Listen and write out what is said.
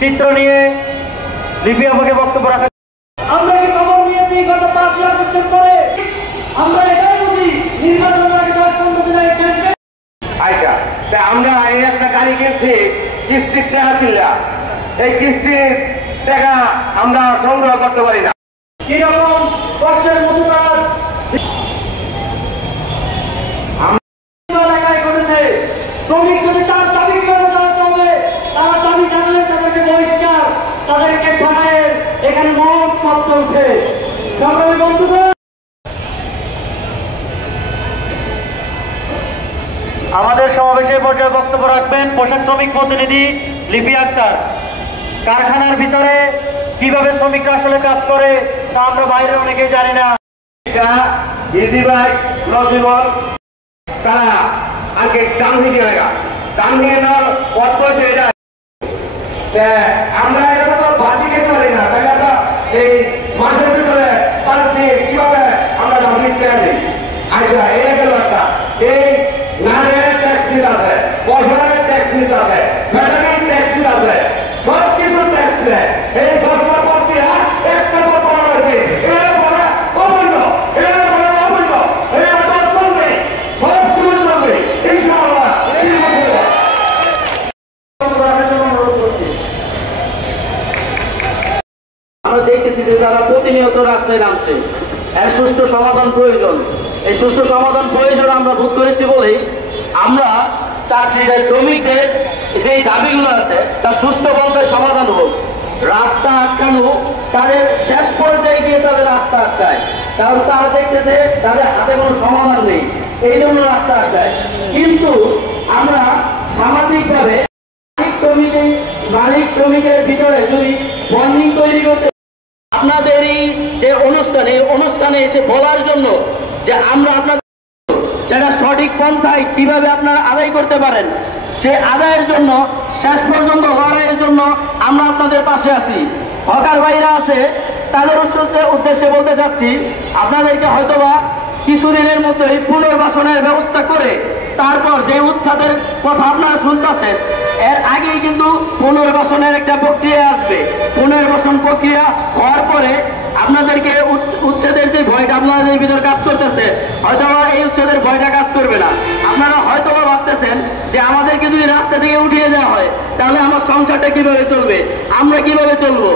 চিত্র নিয়ে লিপি আমাকে বক্তব্য রাখা। আমরা কি খবর নিয়েছি গত 5 লাখ বছর পরে আমরা এটাই বুঝি নির্বাচনের আগে আচ্ছা, তা আমরা এই একটা গাড়ি কিনছি কিস্তির টাকা কিনলা, এই কিস্তির টাকা আমরা সংগ্রহ করতে পারি না। কিরকম কষ্টের মতো কাজ এলাকায় ঘটেছে। শ্রমিক যদি তার দাবি করে দাঁড়াতে হবে, তারা দাবি জানলে তাদেরকে বহিষ্কার, তাদেরকে থানায় এখানে মহোৎসব চলছে। সকল বন্ধুদের আমাদের সমাবেশের পর্যায়ে বক্তব্য রাখবেন পোশাক শ্রমিক প্রতিনিধি লিপি আক্তার। কারখানার ভিতরে কিভাবে শ্রমিকরা আসলে কাজ করে তা আমরা বাইরে অনেকেই জানি না। ভাই নজীবন তারা আগে দাম নিয়ে দাম নিয়ে নেওয়ার পথ করেছে এটা। আমরা এটা তো বাড়ি খেতে পারি না, তাই আমরা এই মাসের ভিতরে পাচ্ছি কিভাবে আমরা দাম নিতে পারি। আচ্ছা, এটা গেল একটা। এই নারীর ট্যাক্স দিতে আছে, পয়সার ট্যাক্স দিতে আছে, ভ্যাটারির ট্যাক্স দিতে আছে, সব কিছু ট্যাক্স দেয়। এই 10 বার পড়ছি আর একটা পর পড়া রয়েছে, এর পরে অবৈধ, এর পরে অবৈধ, এর পর চলবে, সব কিছু চলবে ইনশাআল্লাহ। আমরা দেখতেছি যে তারা প্রতিনিয়ত রাস্তায় নামছে, এর সুষ্ঠু সমাধান প্রয়োজন। এই সুষ্ঠু সমাধান প্রয়োজন আমরা ভোগ করেছি বলেই আমরা চাকরিদের শ্রমিকদের যে দাবিগুলো আছে তার সুষ্ঠু পন্থায় সমাধান হোক। রাস্তা আটকানো তাদের শেষ পর্যায়ে গিয়ে তাদের রাস্তা আটকায়, কারণ তারা দেখতেছে তাদের হাতে কোনো সমাধান নেই, এই জন্য রাস্তা আটকায়। কিন্তু আমরা সামাজিকভাবে মালিক শ্রমিকের ভিতরে যদি বন্ডিং তৈরি করতে, আপনাদের এই যে অনুষ্ঠানে এসে বলার জন্য যে আমরা আপনাদের সেটা সঠিক পন্থায় কিভাবে আপনারা আদায় করতে পারেন, সে আদায়ের জন্য শেষ পর্যন্ত লড়াইয়ের জন্য আমরা আপনাদের পাশে আছি। হকার ভাইরা আছে, তাদের উদ্দেশ্যে বলতে চাচ্ছি, আপনাদেরকে হয়তোবা কিছুদিনের মধ্যেই পুনর্বাসনের ব্যবস্থা করে তারপর যে উৎখাতের কথা আপনারা শুনতেছেন, এর আগেই কিন্তু পুনর্বাসনের একটা প্রক্রিয়া আসবে। পুনর্বাসন প্রক্রিয়া হওয়ার পরে আপনাদেরকে উচ্ছেদের যে ভয়টা আপনাদের ভিতরে কাজ করতেছে, হয়তোবা এই উচ্ছেদের ভয়টা কাজ করবে না। আপনারা হয়তোবা ভাবতেছেন যে আমাদেরকে যদি রাস্তা থেকে উঠিয়ে দেওয়া হয় তাহলে আমার সংসারটা কিভাবে চলবে, আমরা কিভাবে চলবো।